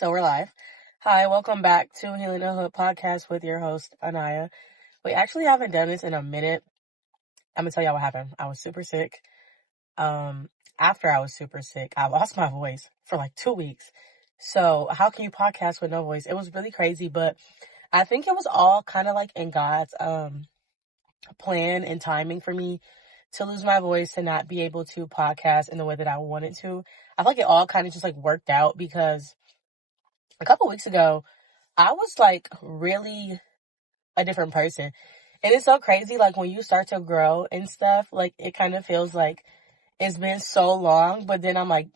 So we're live. Hi, welcome back to Healing the Hood podcast with your host, Anaya. We actually haven't done this in a minute. I'm gonna tell y'all what happened. I was super sick. After I was super sick, I lost my voice for like 2 weeks. So how can you podcast with no voice? It was really crazy, but I think it was all kind of like in God's plan and timing for me to lose my voice, to not be able to podcast in the way that I wanted to. I feel like it all kind of just like worked out because a couple weeks ago, I was like really a different person. And it's so crazy, like when you start to grow and stuff, like it kind of feels like it's been so long, but then I'm like,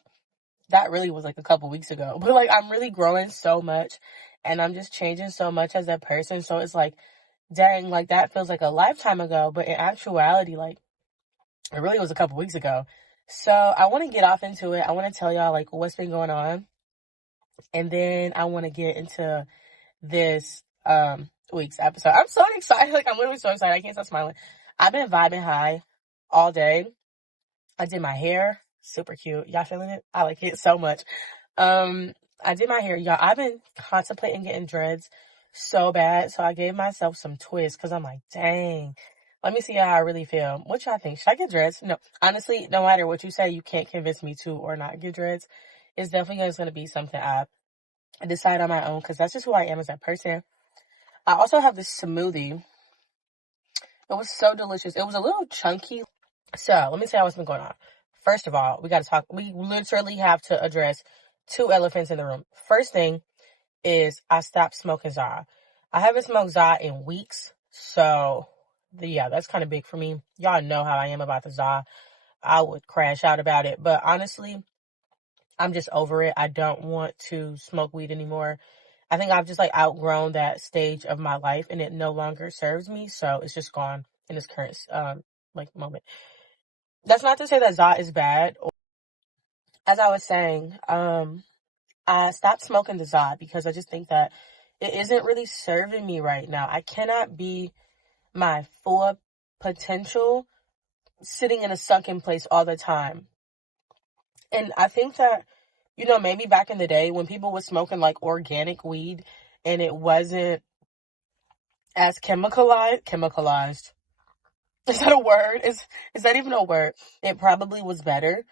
that really was like a couple weeks ago. But like I'm really growing so much and I'm just changing so much as a person. So it's like, dang, like that feels like a lifetime ago. But in actuality, like it really was a couple weeks ago. So I want to get off into it. I want to tell y'all like what's been going on. And then I want to get into this week's episode. I'm so excited. Like I'm literally so excited. I can't stop smiling. I've been vibing high all day. I did my hair. Super cute. Y'all feeling it? I like it so much. I did my hair. Y'all, I've been contemplating getting dreads so bad. So I gave myself some twists because I'm like, dang. Let me see how I really feel. What y'all think? Should I get dreads? No. Honestly, no matter what you say, you can't convince me to or not get dreads. It's definitely going to be something I decide on my own because that's just who I am as a person. I also have this smoothie. It was so delicious. It was a little chunky. So let me tell you what's been going on. First of all, we got to talk. We literally have to address two elephants in the room. First thing is I stopped smoking za. I haven't smoked za in weeks. So yeah, that's kind of big for me. Y'all know how I am about the za. I would crash out about it. But honestly, I'm just over it. I don't want to smoke weed anymore. I think I've just like outgrown that stage of my life and it no longer serves me. So it's just gone in this current like moment. That's not to say that Zot is bad. As I was saying, I stopped smoking the Zot because I just think that it isn't really serving me right now. I cannot be my full potential sitting in a sunken place all the time. And I think that, maybe back in the day when people were smoking like organic weed and it wasn't as chemicalized. Is that a word? Is that even a word? It probably was better.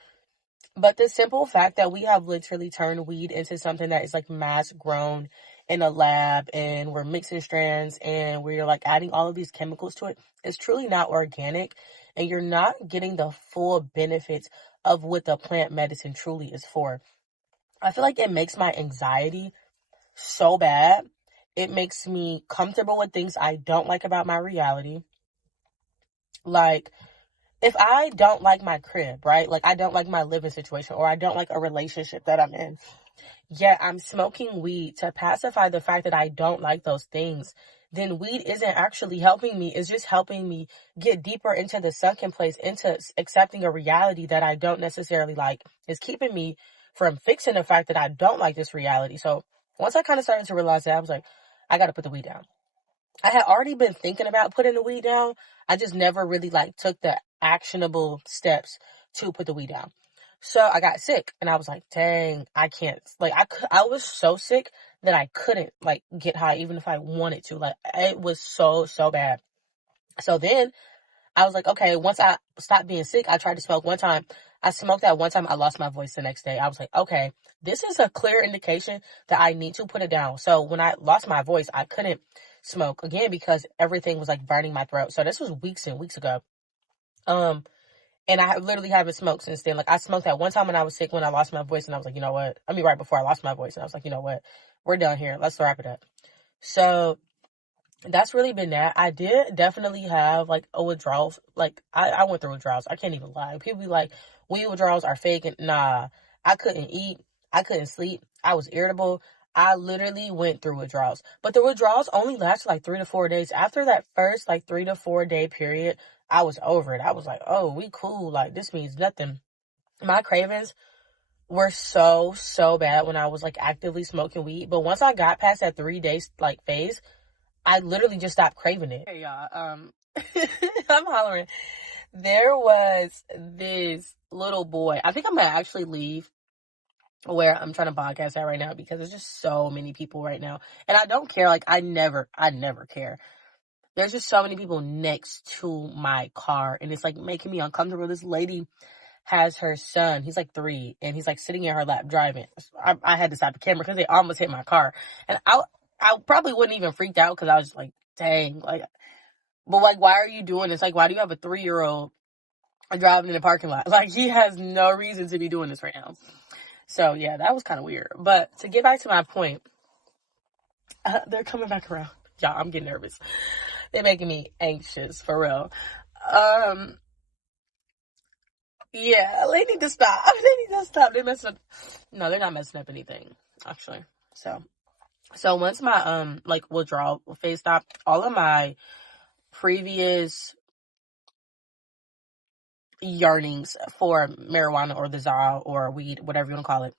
But the simple fact that we have literally turned weed into something that is like mass grown in a lab and we're mixing strands and we're like adding all of these chemicals to it is truly not organic, and you're not getting the full benefits of what the plant medicine truly is for. I feel like it makes my anxiety so bad. It makes me comfortable with things I don't like about my reality. Like, if I don't like my crib, right? Like, I don't like my living situation, or I don't like a relationship that I'm in, yet I'm smoking weed to pacify the fact that I don't like those things, then weed isn't actually helping me. It's just helping me get deeper into the sunken place, into accepting a reality that I don't necessarily like. It's keeping me from fixing the fact that I don't like this reality. So once I kind of started to realize that, I was like, I got to put the weed down. I had already been thinking about putting the weed down. I just never really like took the actionable steps to put the weed down. So I got sick and I was like, dang, I can't, like, I was so sick that I couldn't like get high even if I wanted to. Like, it was so bad. So then I was like, okay, once I stopped being sick, I tried to smoke one time. I smoked that one time. I lost my voice the next day. I was like, okay, this is a clear indication that I need to put it down. So when I lost my voice, I couldn't smoke again because everything was like burning my throat. So this was weeks and weeks ago. And I literally haven't smoked since then. Like, I smoked that one time when I was sick, when I lost my voice, and I was like, you know what? I mean, right before I lost my voice, and I was like, you know what? We're done here. Let's wrap it up. So that's really been that. I did definitely have like a withdrawal. Like, I went through withdrawals. I can't even lie. People be like, weed withdrawals are fake. And nah, I couldn't eat. I couldn't sleep. I was irritable. I literally went through withdrawals. But the withdrawals only lasted like 3 to 4 days. After that first like 3 to 4 day period, I was over it. I was like, oh, we cool. Like, this means nothing. My cravings were so bad when I was like actively smoking weed. But once I got past that 3 days like phase, I literally just stopped craving it. Hey y'all, I'm hollering. There was this little boy. I think I'm gonna actually leave where I'm trying to podcast at right now because there's just so many people right now. And I don't care. Like, I never care. There's just so many people next to my car, and it's like making me uncomfortable. This lady has her son. He's like 3, and he's like sitting in her lap driving. I had to stop the camera because they almost hit my car, and I probably wouldn't even freaked out because I was just like, dang, like, but like, why are you doing this? Like, why do you have a 3-year-old driving in the parking lot? Like, he has no reason to be doing this right now. So yeah, that was kind of weird. But to get back to my point, they're coming back around. Y'all, I'm getting nervous. They're making me anxious, for real. Yeah, they need to stop. They need to stop. They're messing up. No, they're not messing up anything, actually. So once my, like, withdrawal phase stopped, all of my previous yearnings for marijuana or the Zao or weed, whatever you want to call it,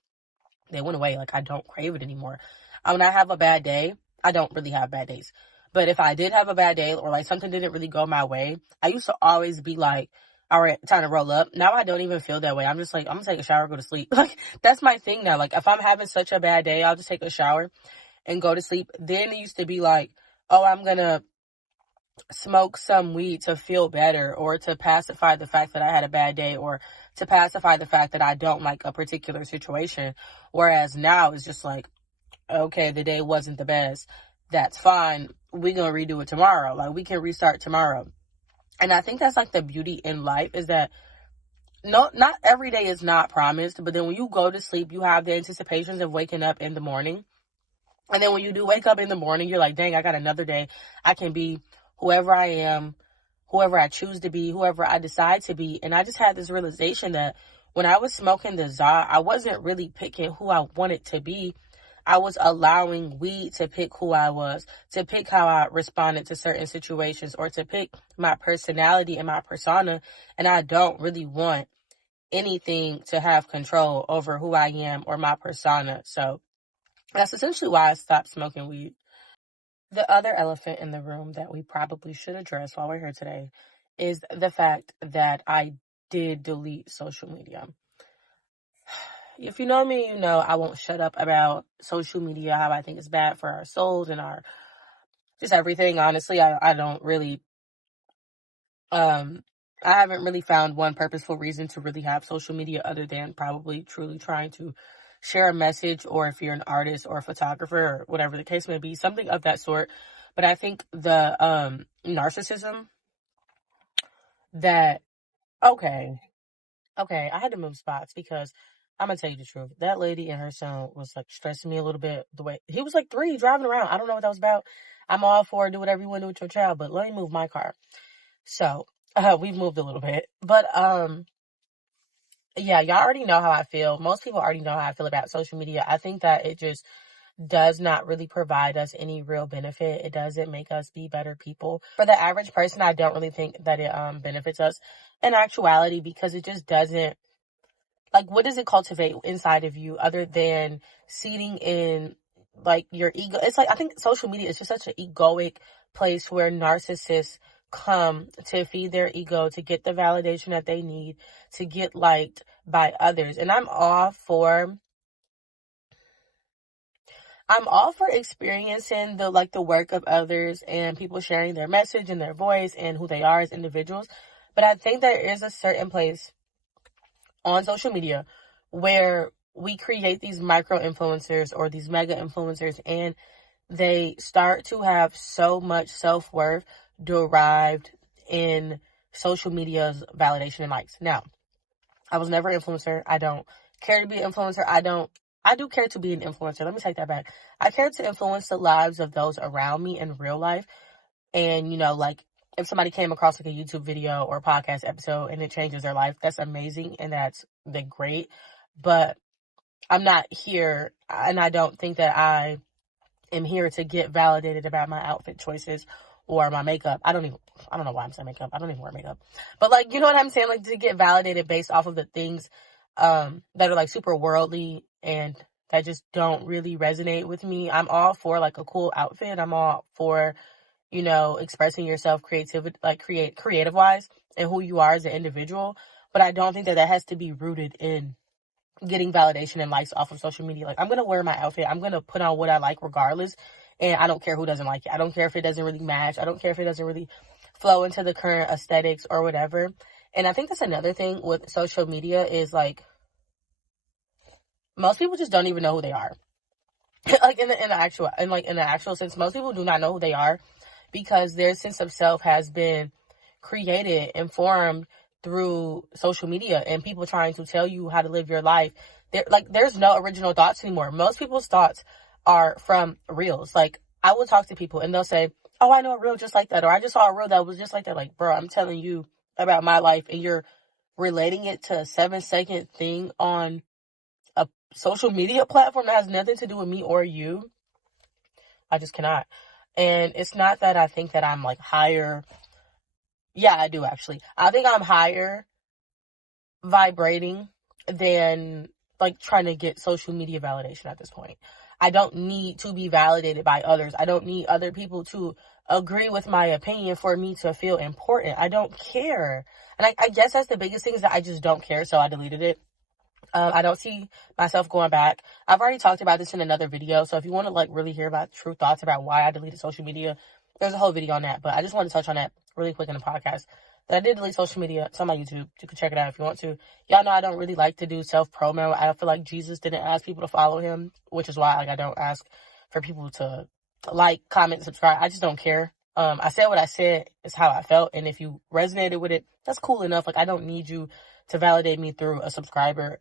they went away. Like, I don't crave it anymore. When I have a bad day, I don't really have bad days. But if I did have a bad day or like something didn't really go my way, I used to always be like, all right, time to roll up. Now I don't even feel that way. I'm just like, I'm gonna take a shower, go to sleep. Like, that's my thing now. Like, if I'm having such a bad day, I'll just take a shower and go to sleep. Then it used to be like, oh, I'm gonna smoke some weed to feel better, or to pacify the fact that I had a bad day, or to pacify the fact that I don't like a particular situation. Whereas now it's just like, okay, the day wasn't the best. That's fine. We're going to redo it tomorrow. Like, we can restart tomorrow. And I think that's like the beauty in life, is that not every day is not promised, but then when you go to sleep, you have the anticipations of waking up in the morning. And then when you do wake up in the morning, you're like, dang, I got another day. I can be whoever I am, whoever I choose to be, whoever I decide to be. And I just had this realization that when I was smoking the Za, I wasn't really picking who I wanted to be. I was allowing weed to pick who I was, to pick how I responded to certain situations, or to pick my personality and my persona. And I don't really want anything to have control over who I am or my persona. So that's essentially why I stopped smoking weed. The other elephant in the room that we probably should address while we're here today is the fact that I did delete social media. If you know me, you know I won't shut up about social media, how I think it's bad for our souls and our just everything. Honestly, I don't really, I haven't really found one purposeful reason to really have social media other than probably truly trying to share a message, or if you're an artist or a photographer or whatever the case may be, something of that sort. But I think the narcissism that, okay, I had to move spots because I'm gonna tell you the truth. That lady and her son was like stressing me a little bit. The way he was like 3 driving around. I don't know what that was about. I'm all for do whatever you want to do with your child, but let me move my car. So we've moved a little bit. But yeah, y'all already know how I feel. Most people already know how I feel about social media. I think that it just does not really provide us any real benefit. It doesn't make us be better people. For the average person, I don't really think that it benefits us in actuality, because it just doesn't, like, what does it cultivate inside of you other than seeding in like your ego? It's like, I think social media is just such an egoic place where narcissists come to feed their ego, to get the validation that they need, to get liked by others. And I'm all for experiencing the work of others and people sharing their message and their voice and who they are as individuals. But I think there is a certain place on social media where we create these micro influencers or these mega influencers, and they start to have so much self-worth derived in social media's validation and likes. Now, I was never an influencer. I don't care to be an influencer. I do care to be an influencer. Let me take that back. I care to influence the lives of those around me in real life. And, you know, like, if somebody came across like a YouTube video or a podcast episode and it changes their life, that's amazing and that's great. But I'm not here, and I don't think that I am here to get validated about my outfit choices or my makeup. I don't know why I'm saying makeup. I don't even wear makeup. But, like, you know what I'm saying? Like, to get validated based off of the things that are like super worldly and that just don't really resonate with me. I'm all for like a cool outfit. I'm all for, you know, expressing yourself creative wise and who you are as an individual. But I don't think that has to be rooted in getting validation and likes off of social media. Like, I'm going to wear my outfit. I'm going to put on what I like regardless. And I don't care who doesn't like it. I don't care if it doesn't really match. I don't care if it doesn't really flow into the current aesthetics or whatever. And I think that's another thing with social media is, like, most people just don't even know who they are. Like, in the actual sense, most people do not know who they are because their sense of self has been created and formed through social media and people trying to tell you how to live your life. There's no original thoughts anymore. Most people's thoughts are from reels. Like, I will talk to people and they'll say, oh, I know a reel just like that, or I just saw a reel that was just like that. Like, bro, I'm telling you about my life and you're relating it to a 7-second thing on a social media platform that has nothing to do with me or you. I just cannot. And it's not that I think that I'm, like, higher. Yeah, I do, actually. I think I'm higher vibrating than, like, trying to get social media validation at this point. I don't need to be validated by others. I don't need other people to agree with my opinion for me to feel important. I don't care. And I guess that's the biggest thing, is that I just don't care, so I deleted it. I don't see myself going back. I've already talked about this in another video, so if you want to, like, really hear about true thoughts about why I deleted social media, there's a whole video on that, but I just want to touch on that really quick in the podcast. That I did delete social media. It's on my YouTube. You can check it out if you want to. Y'all know I don't really like to do self-promo. I feel like Jesus didn't ask people to follow him, which is why, like, I don't ask for people to like, comment, subscribe. I just don't care. I said what I said is how I felt, and if you resonated with it, that's cool enough. Like, I don't need you to validate me through a subscriber.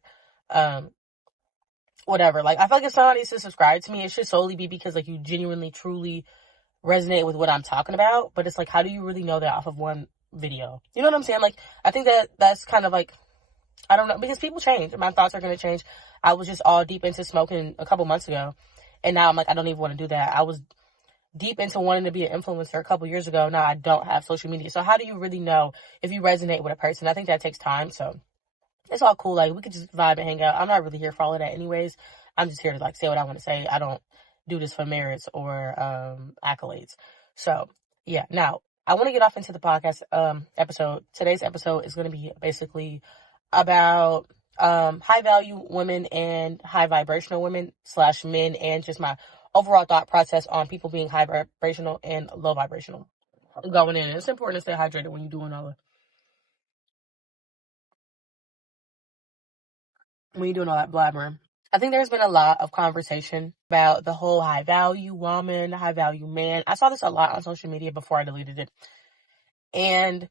Whatever. Like, I feel like if somebody needs to subscribe to me, it should solely be because, like, you genuinely, truly resonate with what I'm talking about. But it's like, how do you really know that off of one video? You know what I'm saying? Like, I think that's kind of like, I don't know, because people change. My thoughts are going to change. I was just all deep into smoking a couple months ago, and now I'm like, I don't even want to do that. I was deep into wanting to be an influencer a couple years ago. Now I don't have social media. So how do you really know if you resonate with a person? I think that takes time. So it's all cool. Like, we could just vibe and hang out. I'm not really here for all of that anyways. I'm just here to, like, say what I want to say. I don't do this for merits or accolades. So, yeah. Now, I want to get off into the podcast episode. Today's episode is going to be basically about high-value women and high vibrational women / men, and just my overall thought process on people being high vibrational and low vibrational going in. It's important to stay hydrated when you're doing all that blabbering. I think there's been a lot of conversation about the whole high value woman, high value man. I saw this a lot on social media before I deleted it. And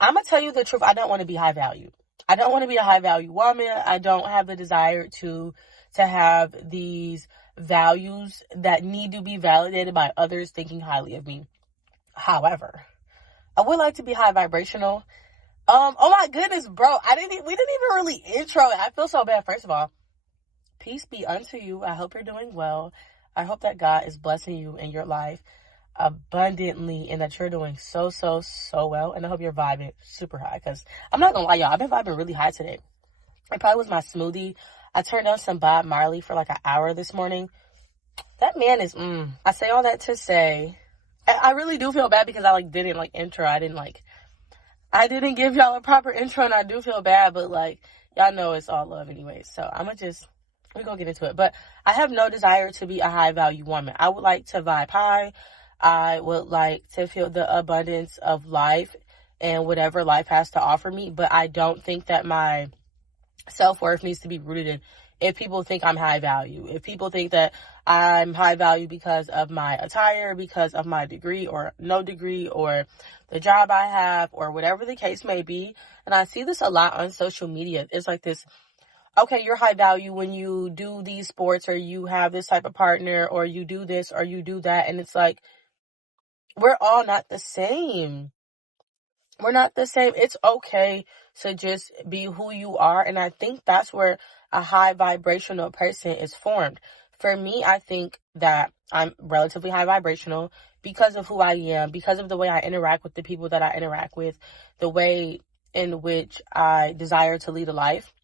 I'm going to tell you the truth. I don't want to be high value. I don't want to be a high value woman. I don't have the desire to have these values that need to be validated by others thinking highly of me. However, I would like to be high vibrational. Oh my goodness, bro. We didn't even really intro it. I feel so bad. First of all, peace be unto you. I hope you're doing well. I hope that God is blessing you in your life abundantly and that you're doing so well. And I hope you're vibing super high, because I'm not gonna lie, y'all, I've been vibing really high today. It probably was my smoothie. I turned on some Bob Marley for like an hour this morning. That man is, I say all that to say, I really do feel bad because I didn't intro. I didn't give y'all a proper intro, and I do feel bad, but y'all know it's all love anyway. So we're gonna get into it. But I have no desire to be a high value woman. I would like to vibe high. I would like to feel the abundance of life and whatever life has to offer me. But I don't think that my self-worth needs to be rooted in if people think I'm high value. If people think that I'm high value because of my attire, because of my degree or no degree, or the job I have, or whatever the case may be. And I see this a lot on social media. It's like this, okay, you're high value when you do these sports, or you have this type of partner, or you do this, or you do that. And it's like, we're all not the same. We're not the same. It's okay to just be who you are. And I think that's where a high vibrational person is formed. For me, I think that I'm relatively high vibrational because of who I am, because of the way I interact with the people that I interact with, the way in which I desire to lead a life.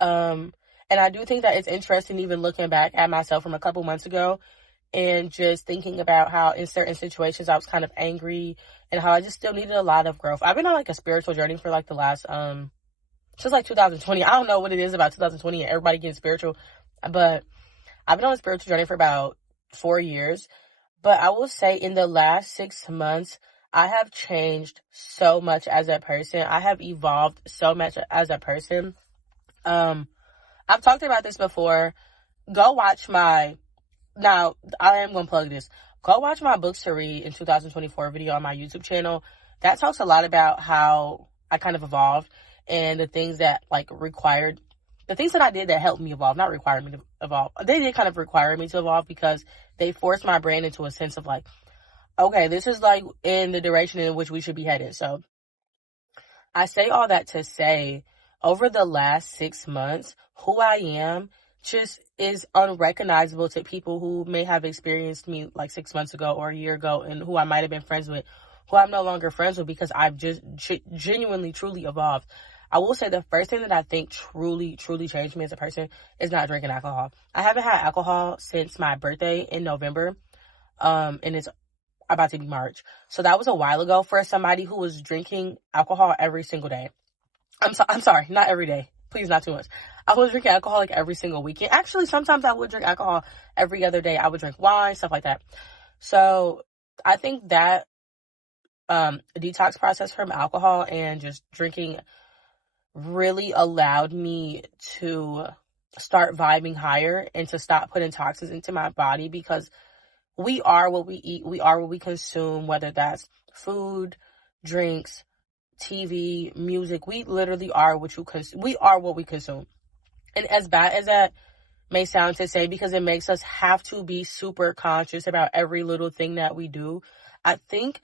And I do think that it's interesting, even looking back at myself from a couple months ago, and just thinking about how in certain situations I was kind of angry, and how I just still needed a lot of growth. I've been on a spiritual journey for the last since like 2020. I don't know what it is about 2020 and everybody getting spiritual, but I've been on a spiritual journey for about 4 years. But I will say in the last 6 months, I have changed so much as a person. I have evolved so much as a person. I've talked about this before. Go watch now I am going to plug this. Go watch my books to read in 2024 video on my YouTube channel. That talks a lot about how I kind of evolved and the things that the things that I did that helped me evolve, not require me to evolve. They did kind of require me to evolve because they forced my brain into a sense of like, okay, this is like in the direction in which we should be headed. So I say all that to say, over the last 6 months, who I am just is unrecognizable to people who may have experienced me like 6 months ago or a year ago, and who I might have been friends with, who I'm no longer friends with, because I've just genuinely, truly evolved. I will say the first thing that I think truly, truly changed me as a person is not drinking alcohol. I haven't had alcohol since my birthday in November, and it's about to be March. So that was a while ago for somebody who was drinking alcohol every single day. I'm sorry, not every day. Please, not too much. I was drinking alcohol like every single weekend. Actually, sometimes I would drink alcohol every other day. I would drink wine, stuff like that. So I think that detox process from alcohol and just drinking really allowed me to start vibing higher and to stop putting toxins into my body, because we are what we eat. We are what we consume, whether that's food, drinks, TV, music. We literally are what you consume. We are what we consume. And as bad as that may sound to say, because it makes us have to be super conscious about every little thing that we do, I think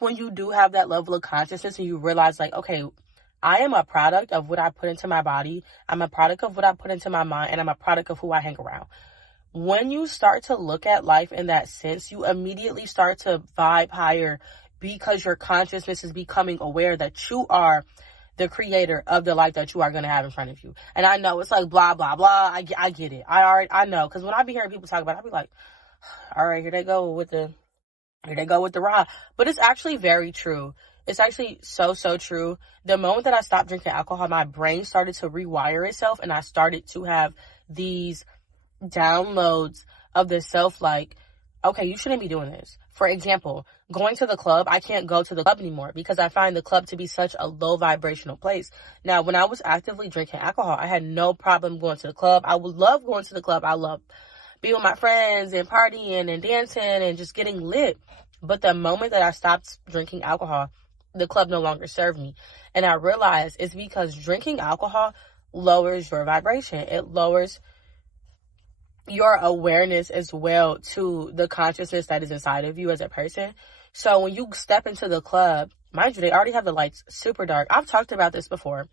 when you do have that level of consciousness and you realize like, okay, I am a product of what I put into my body. I'm a product of what I put into my mind, and I'm a product of who I hang around. When you start to look at life in that sense, you immediately start to vibe higher, because your consciousness is becoming aware that you are the creator of the life that you are going to have in front of you. And I know it's like blah, blah, blah. I get it. I know. Because when I be hearing people talk about it, I be like, all right, here they go with the rah. But it's actually very true. It's actually so, so true. The moment that I stopped drinking alcohol, my brain started to rewire itself, and I started to have these downloads of the self like, okay, you shouldn't be doing this. For example, going to the club, I can't go to the club anymore because I find the club to be such a low vibrational place. Now, when I was actively drinking alcohol, I had no problem going to the club. I would love going to the club. I love being with my friends and partying and dancing and just getting lit. But the moment that I stopped drinking alcohol, the club no longer served me. And I realized it's because drinking alcohol lowers your vibration. It lowers your awareness as well to the consciousness that is inside of you as a person. So when you step into the club, mind you, they already have the lights super dark. I've talked about this before.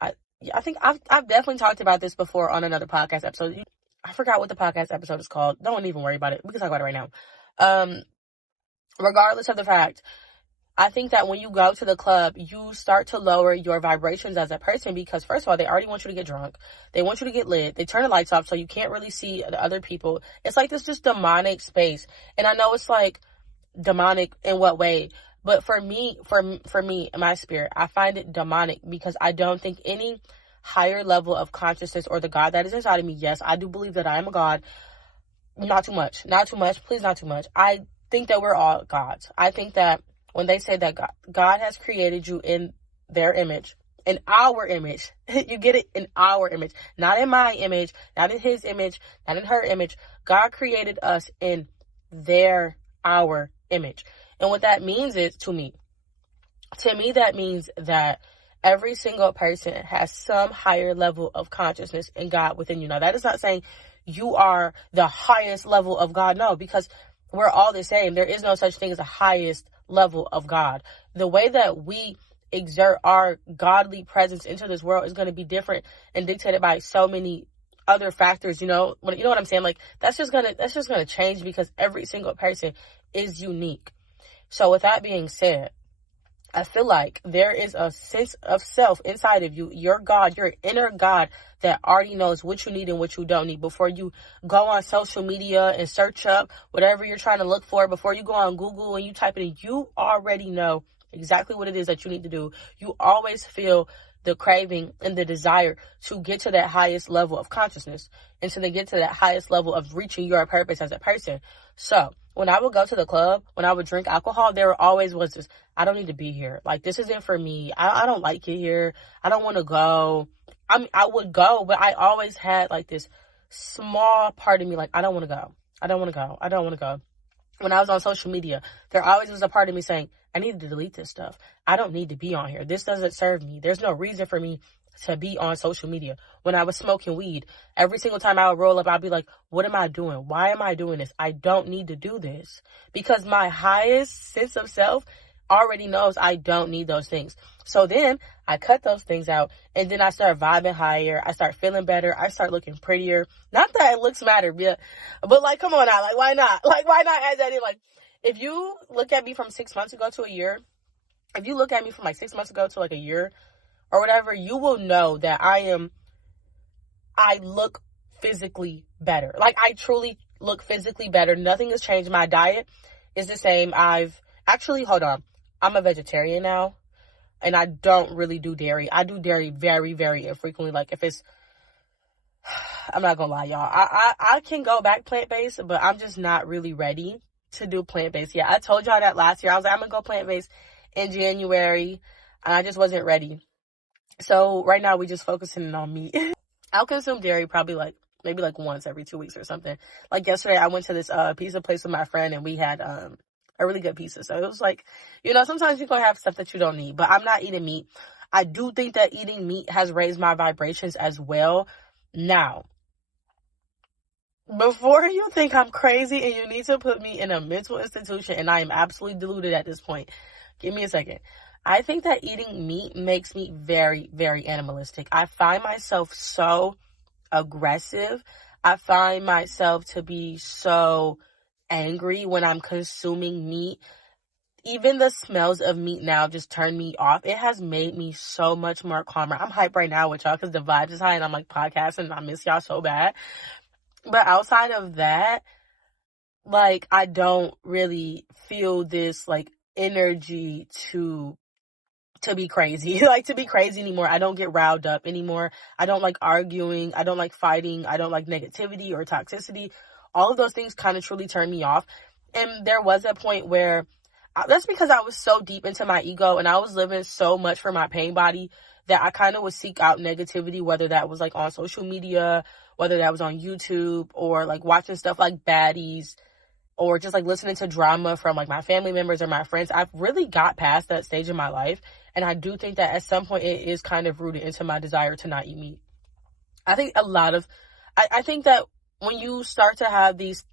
I think I've definitely talked about this before on another podcast episode. I forgot what the podcast episode is called. Don't even worry about it. We can talk about it right now. Regardless of the fact, I think that when you go to the club, you start to lower your vibrations as a person, because first of all, they already want you to get drunk. They want you to get lit. They turn the lights off so you can't really see the other people. It's like this demonic space. And I know it's like demonic in what way, but for me, my spirit, I find it demonic because I don't think any higher level of consciousness or the God that is inside of me. Yes, I do believe that I am a God. Not too much. Please, not too much. I think that we're all gods. I think that when they say that God has created you in their image, in our image, you get it, in our image, not in my image, not in his image, not in her image. God created us in our image. And what that means is, to me, that means that every single person has some higher level of consciousness in God within you. Now, that is not saying you are the highest level of God. No, because we're all the same. There is no such thing as a highest level of God. The way that we exert our godly presence into this world is going to be different and dictated by so many other factors. You know what I'm saying? Like that's just gonna change because every single person is unique. So with that being said, I feel like there is a sense of self inside of you, your God, your inner God that already knows what you need and what you don't need before you go on social media and search up whatever you're trying to look for. Before you go on Google and you type it in, you already know exactly what it is that you need to do. You always feel the craving and the desire to get to that highest level of consciousness and to then get to that highest level of reaching your purpose as a person. So when I would go to the club, when I would drink alcohol, there always was this, I don't need to be here. Like, this isn't for me. I don't like it here. I don't want to go. I would go, but I always had like this small part of me, like, I don't want to go. I don't want to go. I don't want to go. When I was on social media, there always was a part of me saying, I need to delete this stuff. I don't need to be on here. This doesn't serve me. There's no reason for me to be on social media. When I was smoking weed, every single time I would roll up, I'd be like, what am I doing? Why am I doing this? I don't need to do this. Because my highest sense of self already knows I don't need those things. So then I cut those things out, and then I start vibing higher. I start feeling better. I start looking prettier. Not that looks matter, but like, come on now. Like, why not? Like, why not add that in? Like, if you look at me from 6 months ago to a year, if you look at me from like 6 months ago to like a year or whatever, you will know that I look physically better. Like, I truly look physically better. Nothing has changed. My diet is the same. Hold on. I'm a vegetarian now, and I don't really do dairy. I do dairy very, very infrequently. Like, if it's, I'm not gonna lie, y'all. I can go back plant-based, but I'm just not really ready to do plant-based. Yeah, I told y'all that last year. I was like, I'm gonna go plant-based in January, and I just wasn't ready. So right now we just focusing on meat. I'll consume dairy probably maybe once every 2 weeks or something. Like yesterday, I went to this pizza place with my friend, and we had a really good pizza. So it was like, sometimes you're gonna have stuff that you don't need. But I'm not eating meat. I do think that eating meat has raised my vibrations as well. Now, before you think I'm crazy and you need to put me in a mental institution, and I am absolutely deluded at this point, give me a second. I think that eating meat makes me very, very animalistic. I find myself so aggressive. I find myself to be so angry when I'm consuming meat. Even the smells of meat now just turn me off. It has made me so much more calmer. I'm hyped right now with y'all because the vibes is high, and I'm like podcasting, and I miss y'all so bad. But outside of that, like, I don't really feel this like energy to be crazy, like to be crazy anymore. I don't get riled up anymore. I don't like arguing. I don't like fighting. I don't like negativity or toxicity. All of those things kind of truly turn me off. And there was a point where that's because I was so deep into my ego, and I was living so much for my pain body that I kind of would seek out negativity, whether that was like on social media, whether that was on YouTube, or like watching stuff like baddies, or just like listening to drama from like my family members or my friends. I've really got past that stage in my life. And I do think that at some point it is kind of rooted into my desire to not eat meat. I think I think that when you start to have these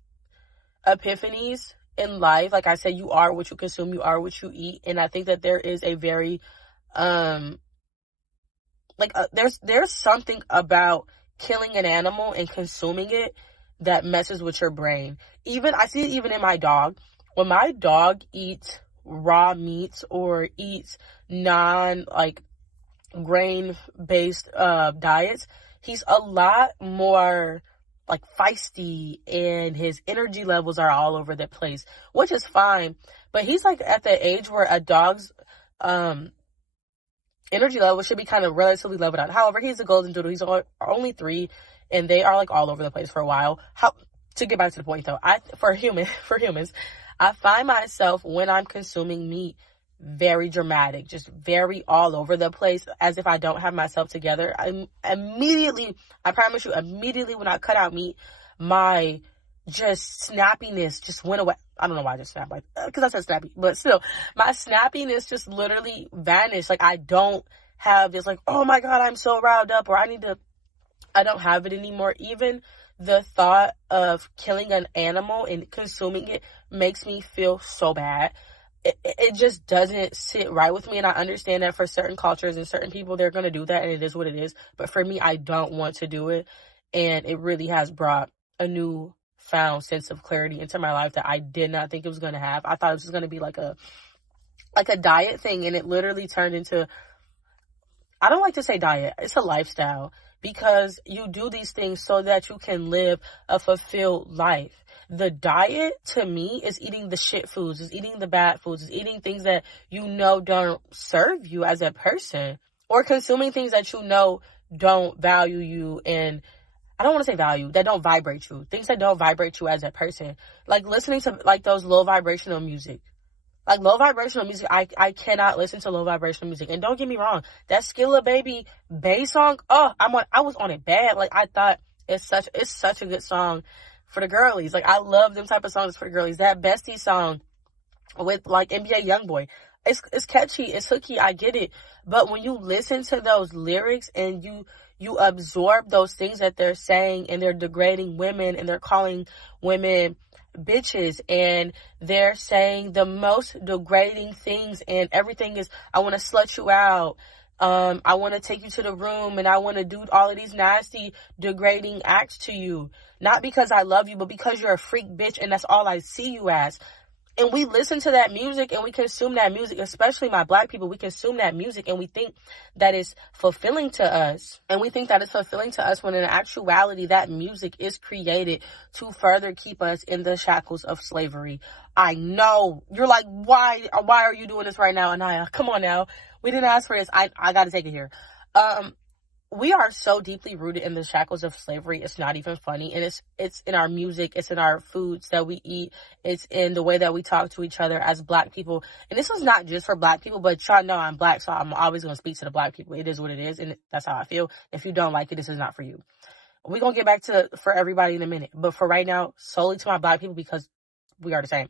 epiphanies in life, like I said, you are what you consume, you are what you eat. And I think that there is a very, there's something about killing an animal and consuming it that messes with your brain. I see it even in my dog. When my dog eats raw meats or eats grain based diets, he's a lot more like feisty, and his energy levels are all over the place, which is fine. But he's like at the age where a dog's energy level should be kind of relatively leveled out. However, he's a golden doodle. He's only 3, and they are like all over the place for a while. To get back to the point though, for humans, I find myself when I'm consuming meat very dramatic, just very all over the place, as if I don't have myself together. I promise you, immediately when I cut out meat, my just snappiness just went away. I don't know why I just snapped, like, because I said snappy, but still, my snappiness just literally vanished. Like, I don't have this like, oh my God, I'm so riled up, or I don't have it anymore. Even the thought of killing an animal and consuming it makes me feel so bad. It just doesn't sit right with me. And I understand that for certain cultures and certain people, they're going to do that, and it is what it is. But for me, I don't want to do it. And it really has brought a newfound sense of clarity into my life that I did not think it was going to have. I thought it was just going to be like a diet thing. And it literally turned into, I don't like to say diet, it's a lifestyle, because you do these things so that you can live a fulfilled life. The diet, to me, is eating the shit foods, is eating the bad foods, is eating things that you know don't serve you as a person, or consuming things that you know don't value you, and I don't want to say value, that don't vibrate you, things that don't vibrate you as a person. Like listening to like those low vibrational music. Like low vibrational music, I cannot listen to low vibrational music. And don't get me wrong, that Skilla Baby bass song, I was on it bad. Like I thought it's such a good song for the girlies. Like I love them type of songs for the girlies. That Bestie song with like NBA Youngboy, it's catchy, it's hooky, I get it. But when you listen to those lyrics and you absorb those things that they're saying, and they're degrading women, and they're calling women bitches, and they're saying the most degrading things, and everything is, I want to slut you out, I want to take you to the room, and I want to do all of these nasty degrading acts to you, not because I love you, but because you're a freak bitch, and that's all I see you as. And we listen to that music and we consume that music, especially my Black people. We consume that music and we think that it's fulfilling to us. And we think that it's fulfilling to us when in actuality that music is created to further keep us in the shackles of slavery. I know. You're like, why are you doing this right now, Anaya? Come on now. We didn't ask for this. I got to take it here. We are so deeply rooted in the shackles of slavery. It's not even funny. And it's in our music. It's in our foods that we eat. It's in the way that we talk to each other as Black people. And this is not just for Black people, but y'all know I'm Black, so I'm always going to speak to the Black people. It is what it is, and that's how I feel. If you don't like it, this is not for you. We're going to get back to for everybody in a minute. But for right now, solely to my Black people, because we are the same.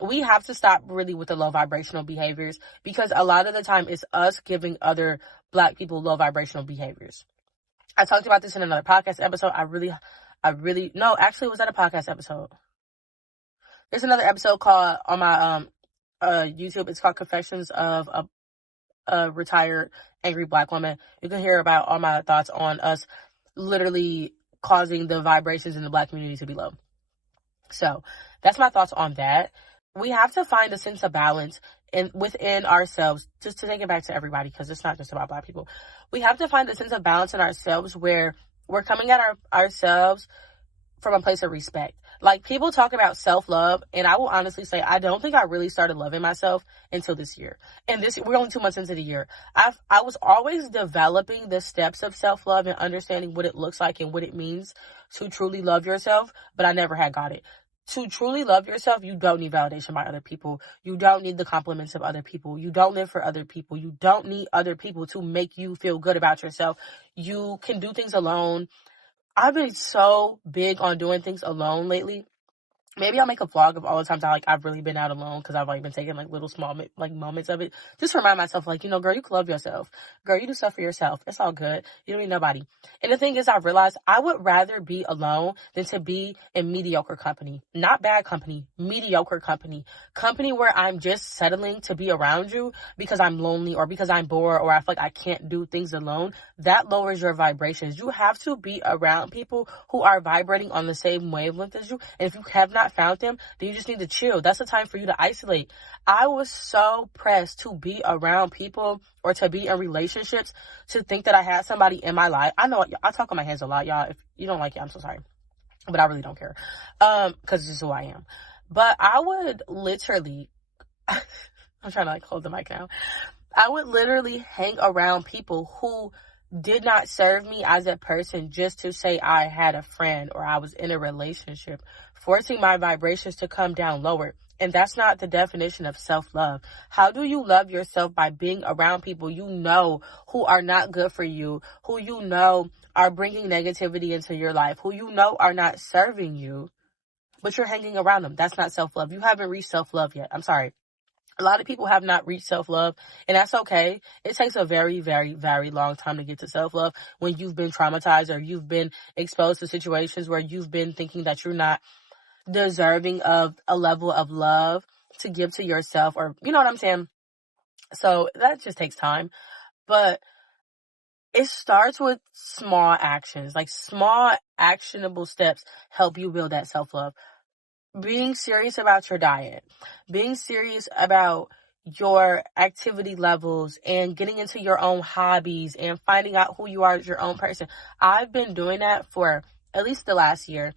We have to stop really with the low vibrational behaviors, because a lot of the time it's us giving other Black people low vibrational behaviors. I talked about this in another podcast episode. No, actually, was that a podcast episode? There's another episode called on my YouTube. It's called Confessions of a Retired Angry Black Woman. You can hear about all my thoughts on us literally causing the vibrations in the Black community to be low. So that's my thoughts on that. We have to find a sense of balance within ourselves, just to take it back to everybody, because it's not just about Black people. We have to find a sense of balance in ourselves where we're coming at ourselves from a place of respect. Like, people talk about self-love, and I will honestly say I don't think I really started loving myself until this year. And we're only 2 months into the year. I was always developing the steps of self-love and understanding what it looks like and what it means to truly love yourself, but I never had got it. To truly love yourself, you don't need validation by other people. You don't need the compliments of other people. You don't live for other people. You don't need other people to make you feel good about yourself. You can do things alone. I've been so big on doing things alone lately. Maybe I'll make a vlog of all the times I've really been out alone, because I've been taking little small moments of it, just to remind myself girl, you can love yourself. Girl, you do stuff for yourself. It's all good. You don't need nobody. And the thing is, I realized I would rather be alone than to be in mediocre company. Not bad company, mediocre company. Company where I'm just settling to be around you because I'm lonely, or because I'm bored, or I feel like I can't do things alone. That lowers your vibrations. You have to be around people who are vibrating on the same wavelength as you. And if you have not found them, then you just need to chill. That's the time for you to isolate. I was so pressed to be around people or to be in relationships to think that I had somebody in my life. I know I talk on my hands a lot, y'all. If you don't like it, I'm so sorry, but I really don't care, because this is who I am. But I would literally I'm trying to hold the mic now. I would literally hang around people who did not serve me as a person just to say I had a friend or I was in a relationship, forcing my vibrations to come down lower. And that's not the definition of self-love. How do you love yourself? By being around people you know who are not good for you, who you know are bringing negativity into your life, who you know are not serving you, but you're hanging around them. That's not self-love. You haven't reached self-love yet. I'm sorry. A lot of people have not reached self-love, and that's okay. It takes a very, very, very long time to get to self-love when you've been traumatized or you've been exposed to situations where you've been thinking that you're not deserving of a level of love to give to yourself, or you know what I'm saying? So that just takes time. But it starts with small actions, small actionable steps help you build that self-love. Being serious about your diet, being serious about your activity levels, and getting into your own hobbies and finding out who you are as your own person. I've been doing that for at least the last year.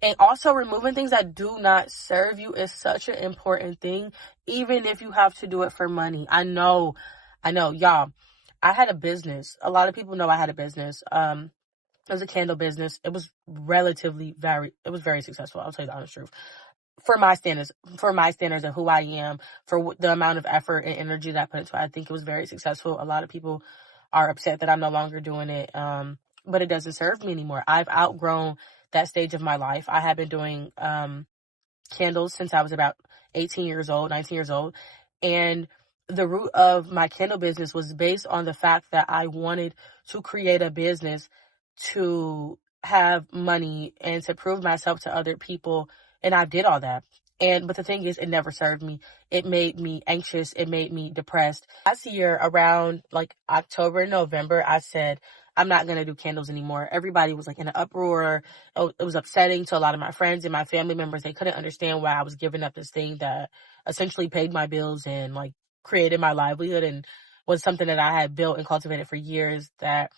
And also removing things that do not serve you is such an important thing, even if you have to do it for money. I know, y'all. I had a business. A lot of people know I had a business. It was a candle business. It was it was very successful. I'll tell you the honest truth. For my standards of who I am, for the amount of effort and energy that I put into it, I think it was very successful. A lot of people are upset that I'm no longer doing it. But it doesn't serve me anymore. I've outgrown that stage of my life. I have been doing, candles since I was about 18 years old, 19 years old. And the root of my candle business was based on the fact that I wanted to create a business to have money and to prove myself to other people. And I did all that. But the thing is, it never served me. It made me anxious. It made me depressed. Last year, around like October, November, I said, I'm not going to do candles anymore. Everybody was like in an uproar. It was upsetting to a lot of my friends and my family members. They couldn't understand why I was giving up this thing that essentially paid my bills and like created my livelihood and was something that I had built and cultivated for years that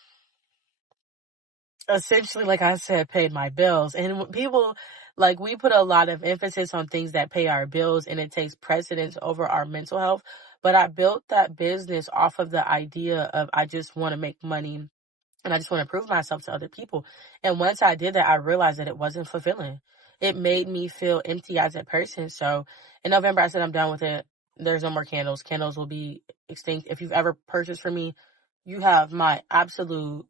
essentially, like I said, paid my bills. And when people, like, we put a lot of emphasis on things that pay our bills and it takes precedence over our mental health. But I built that business off of the idea of I just want to make money and I just want to prove myself to other people. And once I did that, I realized that it wasn't fulfilling. It made me feel empty as a person. So in November, I said, I'm done with it. There's no more candles. Candles will be extinct. If you've ever purchased from me, you have my absolute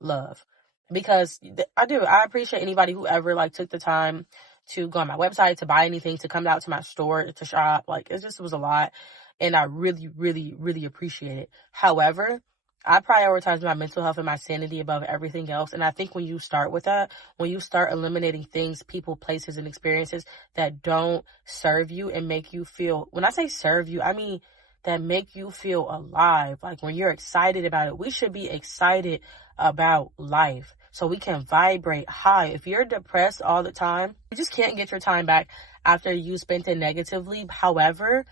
love, because I appreciate anybody who ever like took the time to go on my website, to buy anything, to come out to my store, to shop. Like, it just was a lot, and I really, really, really appreciate it. However, I prioritize my mental health and my sanity above everything else. And I think when you start with that, when you start eliminating things, people, places, and experiences that don't serve you and make you feel, when I say serve you, I mean that make you feel alive. Like, when you're excited about it, we should be excited about life so we can vibrate high. If you're depressed all the time, you just can't get your time back after you spent it negatively. However,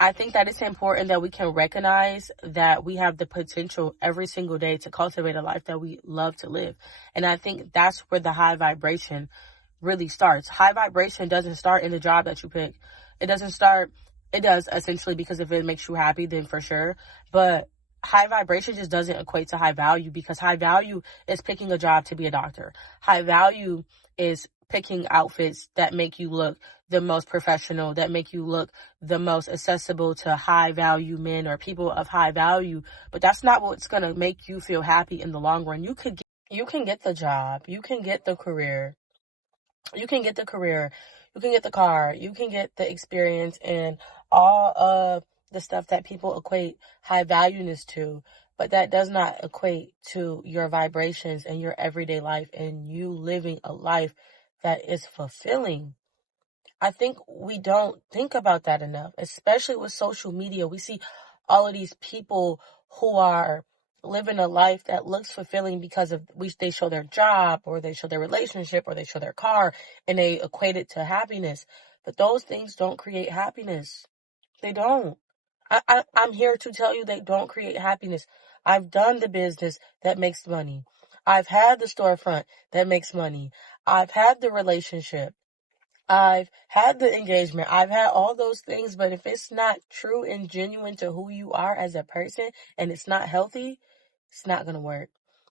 I think that it's important that we can recognize that we have the potential every single day to cultivate a life that we love to live. And I think that's where the high vibration really starts. High vibration doesn't start in the job that you pick. It does essentially, because if it makes you happy, then for sure. But high vibration just doesn't equate to high value, because high value is picking a job to be a doctor. High value is picking outfits that make you look the most professional, that make you look the most accessible to high value men or people of high value. But that's not what's going to make you feel happy in the long run. You can get the job, you can get the career, you can get the car, you can get the experience and all of the stuff that people equate high valueness to, but that does not equate to your vibrations and your everyday life and you living a life that is fulfilling. I think we don't think about that enough, especially with social media. We see all of these people who are living a life that looks fulfilling because they show their job or they show their relationship or they show their car and they equate it to happiness. But those things don't create happiness. They don't. I'm here to tell you they don't create happiness. I've done the business that makes money. I've had the storefront that makes money. I've had the relationship. I've had the engagement. I've had all those things, but if it's not true and genuine to who you are as a person and it's not healthy, it's not going to work.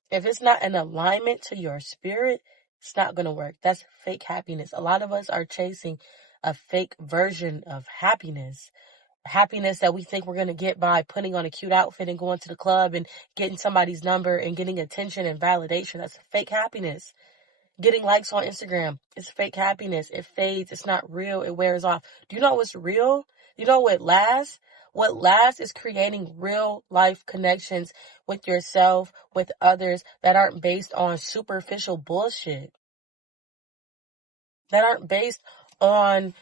If it's not in alignment to your spirit, it's not going to work. That's fake happiness. A lot of us are chasing a fake version of happiness. Happiness that we think we're going to get by putting on a cute outfit and going to the club and getting somebody's number and getting attention and validation. That's fake happiness. Getting likes on Instagram is fake happiness. It fades. It's not real. It wears off. Do you know what's real? You know what lasts? What lasts is creating real life connections with yourself, with others, that aren't based on superficial bullshit. That aren't based on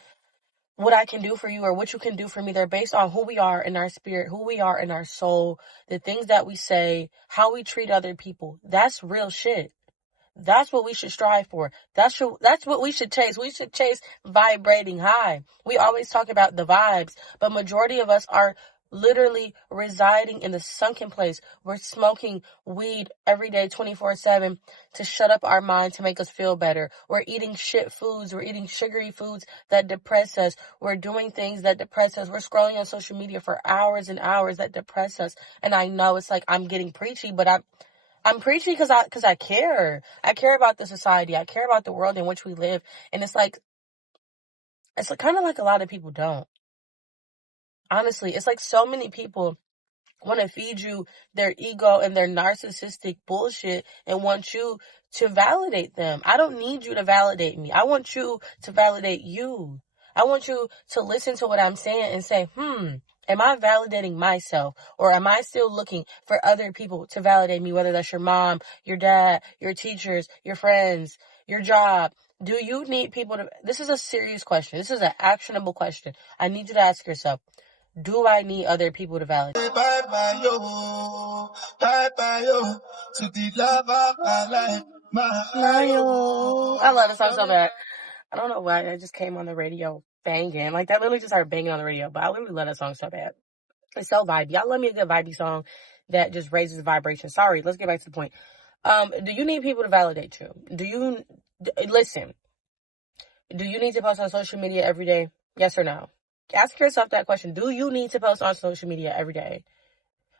what I can do for you or what you can do for me. They're based on who we are in our spirit, who we are in our soul, the things that we say, how we treat other people. That's real shit. That's what we should strive for. That's what we should chase. We should chase vibrating high. We always talk about the vibes, but majority of us are literally residing in the sunken place. We're smoking weed every day 24/7 to shut up our mind, to make us feel better. We're eating shit foods. We're eating sugary foods that depress us. We're doing things that depress us. We're scrolling on social media for hours and hours that depress us. And I know it's like I'm getting preachy, but I'm preachy because I care. I care about the society. I care about the world in which we live. And it's like kind of like a lot of people don't. Honestly, it's like so many people want to feed you their ego and their narcissistic bullshit and want you to validate them. I don't need you to validate me. I want you to validate you. I want you to listen to what I'm saying and say, am I validating myself, or am I still looking for other people to validate me, whether that's your mom, your dad, your teachers, your friends, your job? Do you need people to... This is a serious question. This is an actionable question. I need you to ask yourself, do I need other people to validate? Bye-bye, yo. Bye-bye, yo. To the love of my life. I love this song so bad. I don't know why I just came on the radio banging. Like, that literally just started banging on the radio. But I literally love that song so bad. It's so vibey. Y'all love me a good vibey song that just raises the vibration. Sorry, let's get back to the point. Do you need people to validate you? Listen, do you need to post on social media every day? Yes or no? Ask yourself that question. Do you need to post on social media every day?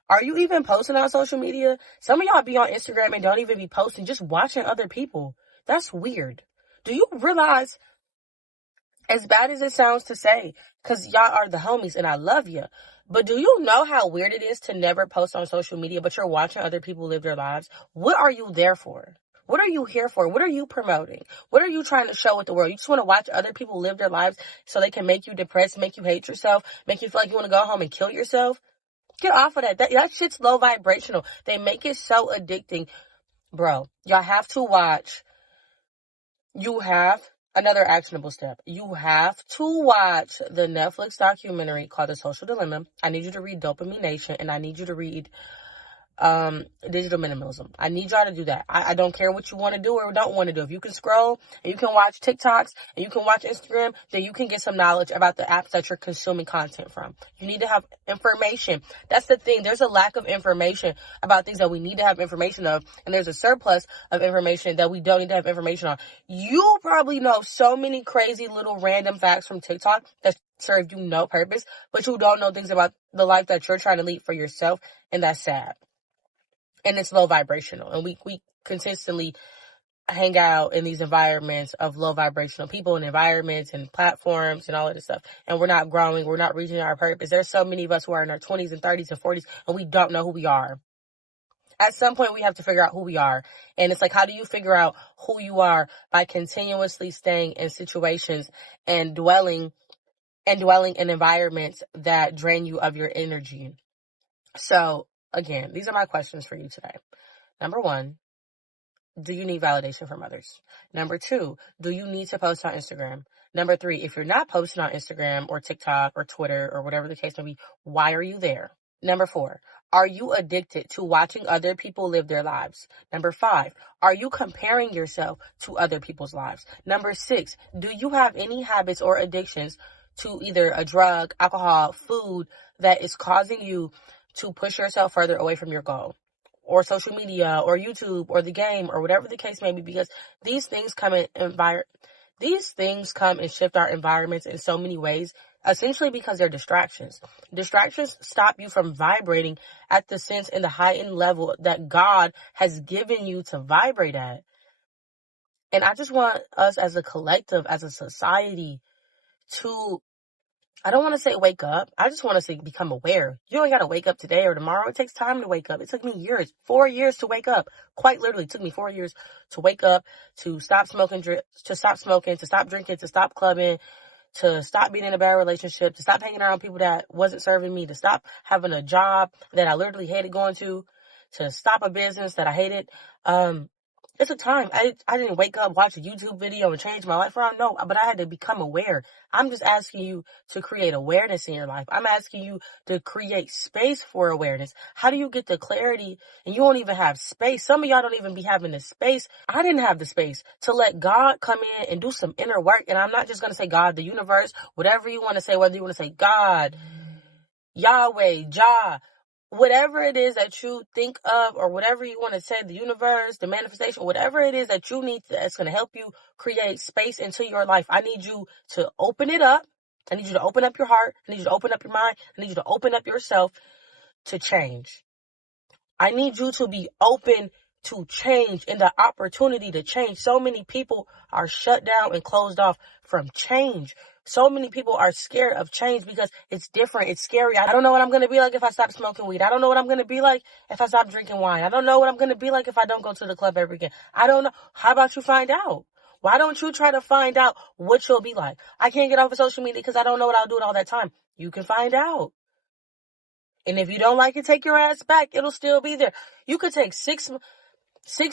Are you even posting on social media? Some of y'all be on Instagram and don't even be posting, just watching other people. That's weird. Do you realize, as bad as it sounds to say, because y'all are the homies and I love you, but do you know how weird it is to never post on social media, but you're watching other people live their lives? What are you there for? What are you here for? What are you promoting? What are you trying to show with the world? You just want to watch other people live their lives so they can make you depressed, make you hate yourself, make you feel like you want to go home and kill yourself? Get off of that. That shit's low vibrational. They make it so addicting. Bro, y'all have to watch. You have another actionable step. You have to watch the Netflix documentary called The Social Dilemma. I need you to read Dopamine Nation, and I need you to read digital minimalism. I need y'all to do that. I don't care what you want to do or don't want to do. If you can scroll and you can watch TikToks and you can watch Instagram, then you can get some knowledge about the apps that you're consuming content from. You need to have information. That's the thing. There's a lack of information about things that we need to have information of, and there's a surplus of information that we don't need to have information on. You probably know so many crazy little random facts from TikTok that serve you no purpose, but you don't know things about the life that you're trying to lead for yourself, and that's sad. And it's low vibrational. And we consistently hang out in these environments of low vibrational people and environments and platforms and all of this stuff. And we're not growing. We're not reaching our purpose. There's so many of us who are in our 20s and 30s and 40s, and we don't know who we are. At some point, we have to figure out who we are. And it's like, how do you figure out who you are? By continuously staying in situations and dwelling in environments that drain you of your energy. So, again, these are my questions for you today. Number 1, do you need validation from others? Number 2, do you need to post on Instagram? Number 3, if you're not posting on Instagram or TikTok or Twitter or whatever the case may be, why are you there? Number 4, are you addicted to watching other people live their lives? Number 5, are you comparing yourself to other people's lives? Number 6, do you have any habits or addictions to either a drug, alcohol, food that is causing you to push yourself further away from your goal, or social media, or YouTube, or the game, or whatever the case may be? Because these things come and shift our environments in so many ways, essentially because they're distractions. Distractions stop you from vibrating at the sense and the heightened level that God has given you to vibrate at. And I just want us as a collective, as a society, to, I don't want to say wake up. I just want to say become aware. You don't got to wake up today or tomorrow. It takes time to wake up. It took me years, 4 years to wake up. Quite literally, it took me 4 years to wake up, to stop smoking, to stop drinking, to stop clubbing, to stop being in a bad relationship, to stop hanging around people that wasn't serving me, to stop having a job that I literally hated going to stop a business that I hated. It took time. I didn't wake up, watch a YouTube video, and change my life around. No, but I had to become aware. I'm just asking you to create awareness in your life. I'm asking you to create space for awareness. How do you get the clarity and you won't even have space? Some of y'all don't even be having the space. I didn't have the space to let God come in and do some inner work. And I'm not just going to say God, the universe, whatever you want to say, whether you want to say God, Yahweh, Jah, whatever it is that you think of, or whatever you want to say, the universe, the manifestation, whatever it is that you need that's going to help you create space into your life. I need you to open it up. I need you to open up your heart. I need you to open up your mind. I need you to open up yourself to change. I need you to be open to change and the opportunity to change. So many people are shut down and closed off from change. So many people are scared of change because it's different. It's scary. I don't know what I'm going to be like if I stop smoking weed. I don't know what I'm going to be like if I stop drinking wine. I don't know what I'm going to be like if I don't go to the club ever again. I don't know. How about you find out? Why don't you try to find out what you'll be like? I can't get off of social media because I don't know what I'll do with all that time. You can find out. And if you don't like it, take your ass back. It'll still be there. You could take 6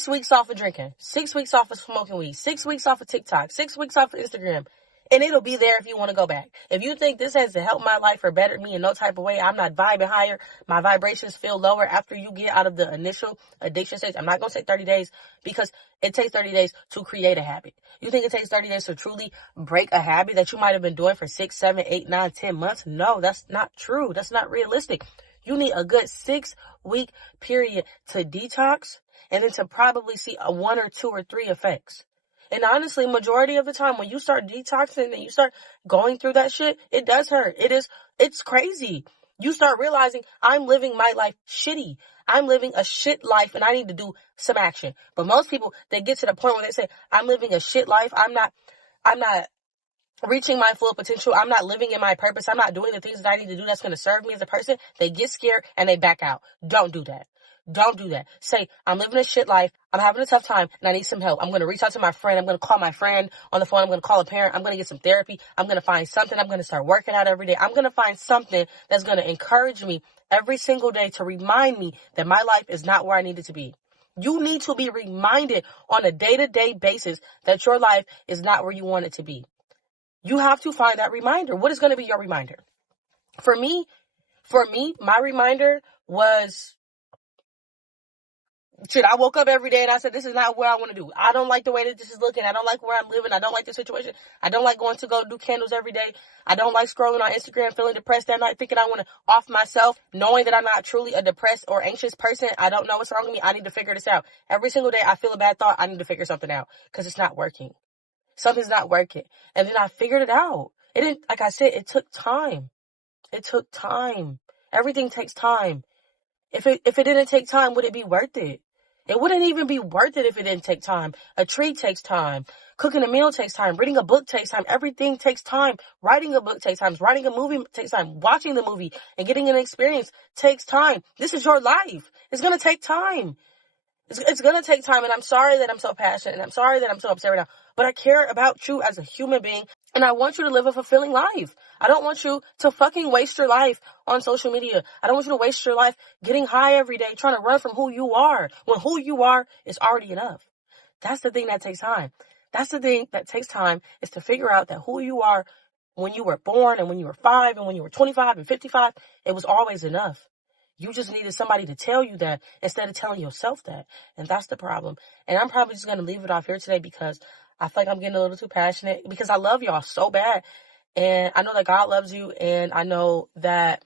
weeks off of drinking, 6 weeks off of smoking weed, 6 weeks off of TikTok, 6 weeks off of Instagram, and it'll be there if you want to go back. If you think this has to help my life or better me in no type of way, I'm not vibing higher, my vibrations feel lower after you get out of the initial addiction stage. I'm not going to say 30 days because it takes 30 days to create a habit. You think it takes 30 days to truly break a habit that you might have been doing for 6, 7, 8, 9, 10 months? No, that's not true. That's not realistic. You need a good 6-week period to detox and then to probably see a 1 or 2 or 3 effects. And honestly, majority of the time when you start detoxing and you start going through that shit, it does hurt. It's crazy. You start realizing I'm living my life shitty. I'm living a shit life and I need to do some action. But most people, they get to the point where they say, I'm living a shit life. I'm not reaching my full potential. I'm not living in my purpose. I'm not doing the things that I need to do that's going to serve me as a person. They get scared and they back out. Don't do that. Don't do that. Say, I'm living a shit life. I'm having a tough time and I need some help. I'm going to reach out to my friend. I'm going to call my friend on the phone. I'm going to call a parent. I'm going to get some therapy. I'm going to find something. I'm going to start working out every day. I'm going to find something that's going to encourage me every single day to remind me that my life is not where I need it to be. You need to be reminded on a day-to-day basis that your life is not where you want it to be. You have to find that reminder. What is going to be your reminder? For me, my reminder was, I woke up every day and I said, this is not where I want to do. I don't like the way that this is looking. I don't like where I'm living. I don't like the situation. I don't like going to go do candles every day. I don't like scrolling on Instagram, feeling depressed that night, thinking I want to off myself, knowing that I'm not truly a depressed or anxious person. I don't know what's wrong with me. I need to figure this out. Every single day I feel a bad thought. I need to figure something out because it's not working. Something's not working. And then I figured it out. It didn't, like I said, it took time. It took time. Everything takes time. If it didn't take time, would it be worth it? It wouldn't even be worth it if it didn't take time. A tree takes time. Cooking a meal takes time. Reading a book takes time. Everything takes time. Writing a book takes time. Writing a movie takes time. Watching the movie and getting an experience takes time. This is your life. It's going to take time. It's going to take time, and I'm sorry that I'm so passionate, and I'm sorry that I'm so upset right now, but I care about you as a human being, and I want you to live a fulfilling life. I don't want you to fucking waste your life on social media. I don't want you to waste your life getting high every day, trying to run from who you are, when who you are is already enough. That's the thing that takes time. That's the thing that takes time, is to figure out that who you are when you were born and when you were 5 and when you were 25 and 55, it was always enough. You just needed somebody to tell you that instead of telling yourself that. And that's the problem. And I'm probably just going to leave it off here today because I feel like I'm getting a little too passionate because I love y'all so bad. And I know that God loves you. And I know that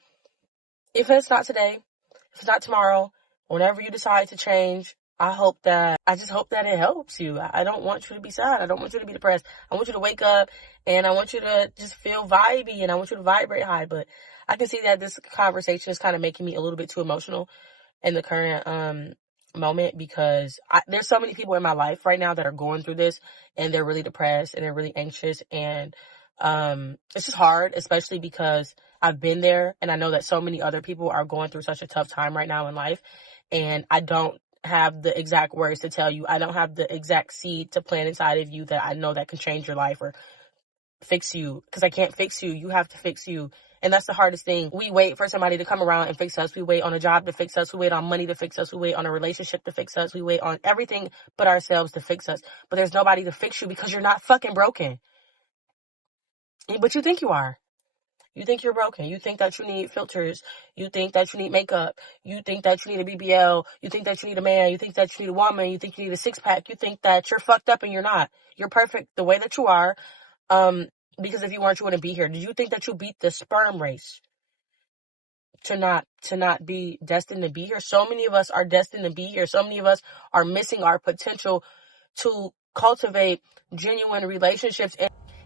if it's not today, if it's not tomorrow, whenever you decide to change, I just hope that it helps you. I don't want you to be sad. I don't want you to be depressed. I want you to wake up and I want you to just feel vibey and I want you to vibrate high. But I can see that this conversation is kind of making me a little bit too emotional in the current moment because there's so many people in my life right now that are going through this and they're really depressed and they're really anxious and it's just hard, especially because I've been there and I know that so many other people are going through such a tough time right now in life, and I don't have the exact words to tell you. I don't have the exact seed to plant inside of you that I know that can change your life or fix you, because I can't fix you. You have to fix you. And that's the hardest thing. We wait for somebody to come around and fix us. We wait on a job to fix us. We wait on money to fix us. We wait on a relationship to fix us. We wait on everything but ourselves to fix us. But there's nobody to fix you because you're not fucking broken. But you think you are. You think you're broken. You think that you need filters. You think that you need makeup. You think that you need a BBL. You think that you need a man. You think that you need a woman. You think you need a six-pack. You think that you're fucked up and you're not. You're perfect the way that you are. Because if you weren't, you wouldn't be here. Did you think that you beat the sperm race? to not be destined to be here. So many of us are destined to be here. So many of us are missing our potential to cultivate genuine relationships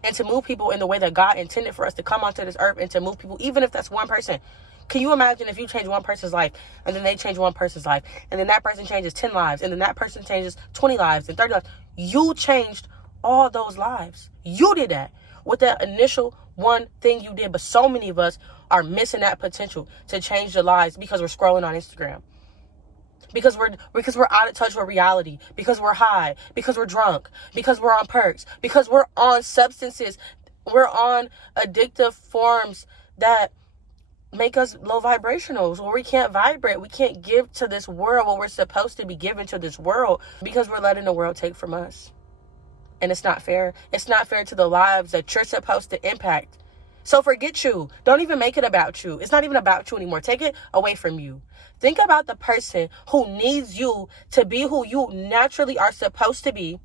and to move people in the way that God intended for us to come onto this earth, and to move people, even if that's one person. Can you imagine if you change one person's life, and then they change one person's life, and then that person changes 10 lives, and then that person changes 20 lives and 30 lives? You changed all those lives. You did that with that initial one thing you did. But so many of us are missing that potential to change the lives because we're scrolling on Instagram. Because we're out of touch with reality, because we're high, because we're drunk, because we're on perks, because we're on substances, we're on addictive forms that make us low vibrationals, where we can't vibrate, we can't give to this world what we're supposed to be giving to this world, because we're letting the world take from us. And it's not fair. It's not fair to the lives that you're supposed to impact. So forget you. Don't even make it about you. It's not even about you anymore. Take it away from you. Think about the person who needs you to be who you naturally are supposed to be,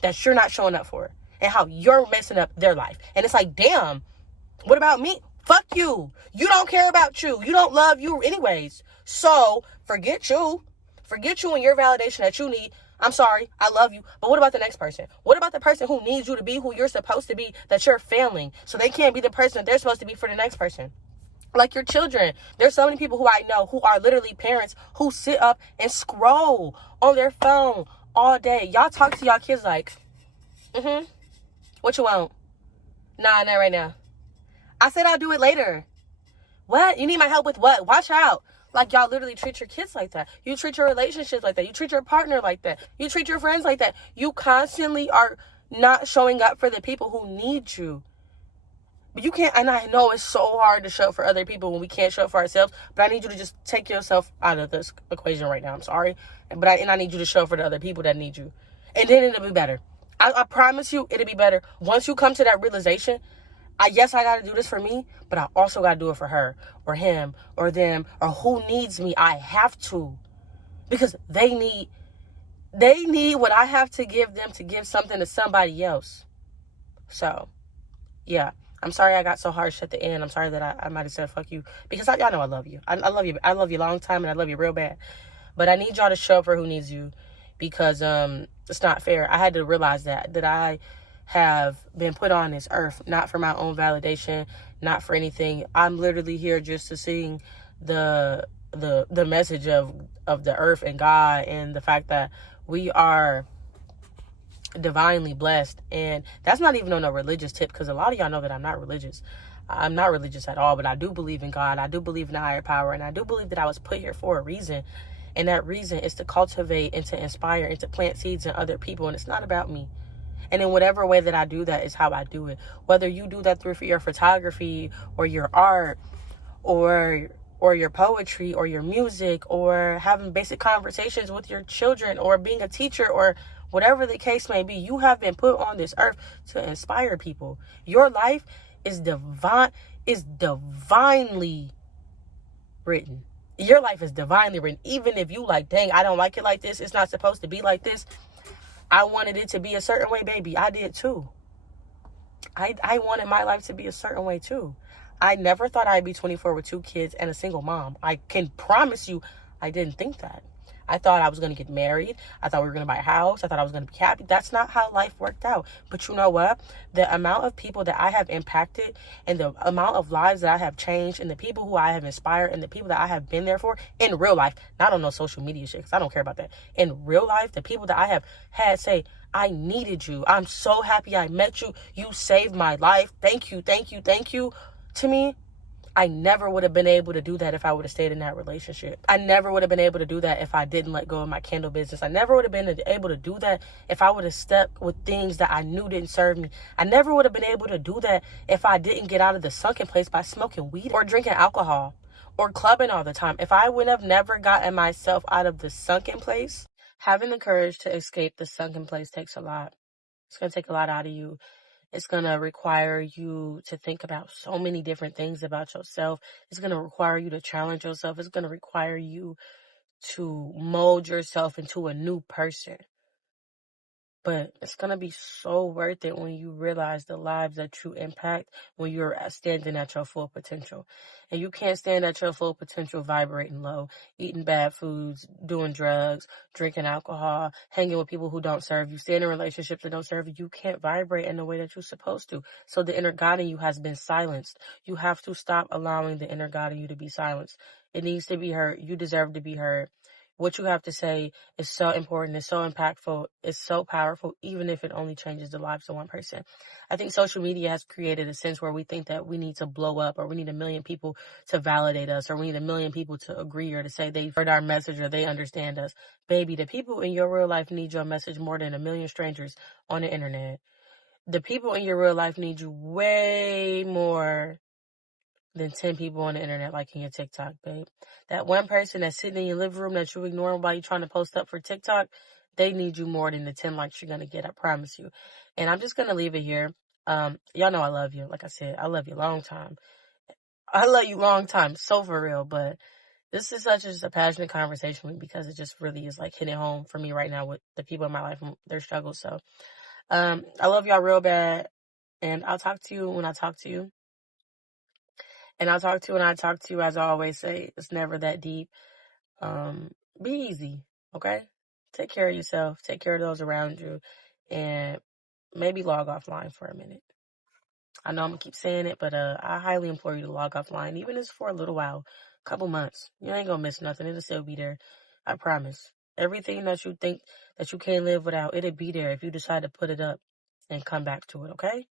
that you're not showing up for, and how you're messing up their life. And it's like, damn, what about me? Fuck you. You don't care about you. You don't love you anyways. So forget you. Forget you and your validation that you need. I'm sorry, I love you. But what about the next person? What about the person who needs you to be who you're supposed to be, that you're failing, so they can't be the person that they're supposed to be for the next person? Like your children. There's so many people who I know who are literally parents who sit up and scroll on their phone all day. Y'all talk to y'all kids like, what you want? Nah, not right now. I said I'll do it later. What? You need my help with what? Watch out. Like, y'all literally treat your kids like that. You treat your relationships like that. You treat your partner like that. You treat your friends like that. You constantly are not showing up for the people who need you. But you can't, and I know it's so hard to show up for other people when we can't show up for ourselves, but I need you to just take yourself out of this equation right now. I'm sorry. But I need you to show up for the other people that need you. And then it'll be better. I promise you it'll be better. Once you come to that realization, yes, I got to do this for me, but I also got to do it for her or him or them or who needs me. I have to, because they need what I have to give them to give something to somebody else. So, yeah, I'm sorry I got so harsh at the end. I'm sorry that I might have said fuck you, because y'all know I love you. I love you. I love you a long time, and I love you real bad. But I need y'all to show up for who needs you, because it's not fair. I had to realize that I have been put on this earth not for my own validation, not for anything. I'm literally here just to sing the message of the earth and God, and the fact that we are divinely blessed. And that's not even on a religious tip, because a lot of y'all know that I'm not religious. I'm not religious at all, but I do believe in God. I do believe in a higher power, and I do believe that I was put here for a reason. And that reason is to cultivate and to inspire and to plant seeds in other people. And it's not about me. And in whatever way that I do that is how I do it. Whether you do that through your photography or your art or your poetry or your music, or having basic conversations with your children, or being a teacher, or whatever the case may be, you have been put on this earth to inspire people. Your life is divinely written. Your life is divinely written. Even if you like, dang, I don't like it like this, it's not supposed to be like this. I wanted it to be a certain way, baby. I did too. I wanted my life to be a certain way too. I never thought I'd be 24 with 2 kids and a single mom. I can promise you, I didn't think that. I thought I was going to get married. I thought we were going to buy a house. I thought I was going to be happy. That's not how life worked out. But you know what? The amount of people that I have impacted, and the amount of lives that I have changed, and the people who I have inspired, and the people that I have been there for in real life, not on no social media shit, because I don't care about that. In real life, the people that I have had say, I needed you. I'm so happy I met you. You saved my life. Thank you, thank you, thank you. To me, I never would have been able to do that if I would have stayed in that relationship. I never would have been able to do that if I didn't let go of my candle business. I never would have been able to do that if I would have stuck with things that I knew didn't serve me. I never would have been able to do that if I didn't get out of the sunken place by smoking weed or drinking alcohol or clubbing all the time. If I would have never gotten myself out of the sunken place, having the courage to escape the sunken place takes a lot. It's going to take a lot out of you. It's going to require you to think about so many different things about yourself. It's going to require you to challenge yourself. It's going to require you to mold yourself into a new person. But it's going to be so worth it when you realize the lives that you impact when you're standing at your full potential. And you can't stand at your full potential vibrating low, eating bad foods, doing drugs, drinking alcohol, hanging with people who don't serve you, staying in relationships that don't serve you. You can't vibrate in the way that you're supposed to. So the inner God in you has been silenced. You have to stop allowing the inner God in you to be silenced. It needs to be heard. You deserve to be heard. What you have to say is so important, it's so impactful, it's so powerful, even if it only changes the lives of one person. I think social media has created a sense where we think that we need to blow up, or we need 1 million people to validate us, or we need 1 million people to agree or to say they've heard our message or they understand us. Baby, the people in your real life need your message more than 1 million strangers on the internet. The people in your real life need you way more than 10 people on the internet liking your TikTok, babe. That one person that's sitting in your living room that you ignoring while you're trying to post up for TikTok, they need you more than the 10 likes you're going to get, I promise you. And I'm just going to leave it here. Y'all know I love you. Like I said, I love you long time. I love you long time, so for real. But this is such a passionate conversation with me because it just really is like hitting home for me right now with the people in my life and their struggles. So I love y'all real bad. And I'll talk to you when I talk to you. And I'll talk to you when I talk to you. As I always say, it's never that deep. Be easy, okay? Take care of yourself. Take care of those around you. And maybe log offline for a minute. I know I'm going to keep saying it, but I highly implore you to log offline, even if it's for a little while, a couple months. You ain't going to miss nothing. It'll still be there. I promise. Everything that you think that you can't live without, it'll be there if you decide to put it up and come back to it, okay?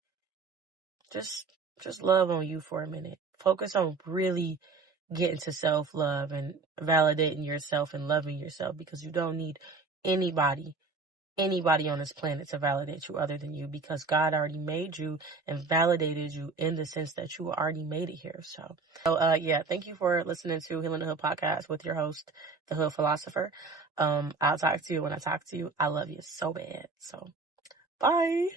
Just love on you for a minute. Focus on really getting to self-love and validating yourself and loving yourself, because you don't need anybody on this planet to validate you other than you, because God already made you and validated you in the sense that you already made it here. So yeah, thank you for listening to Healing the Hood podcast with your host, the Hood Philosopher. I'll talk to you when I talk to you. I love you so bad. So bye.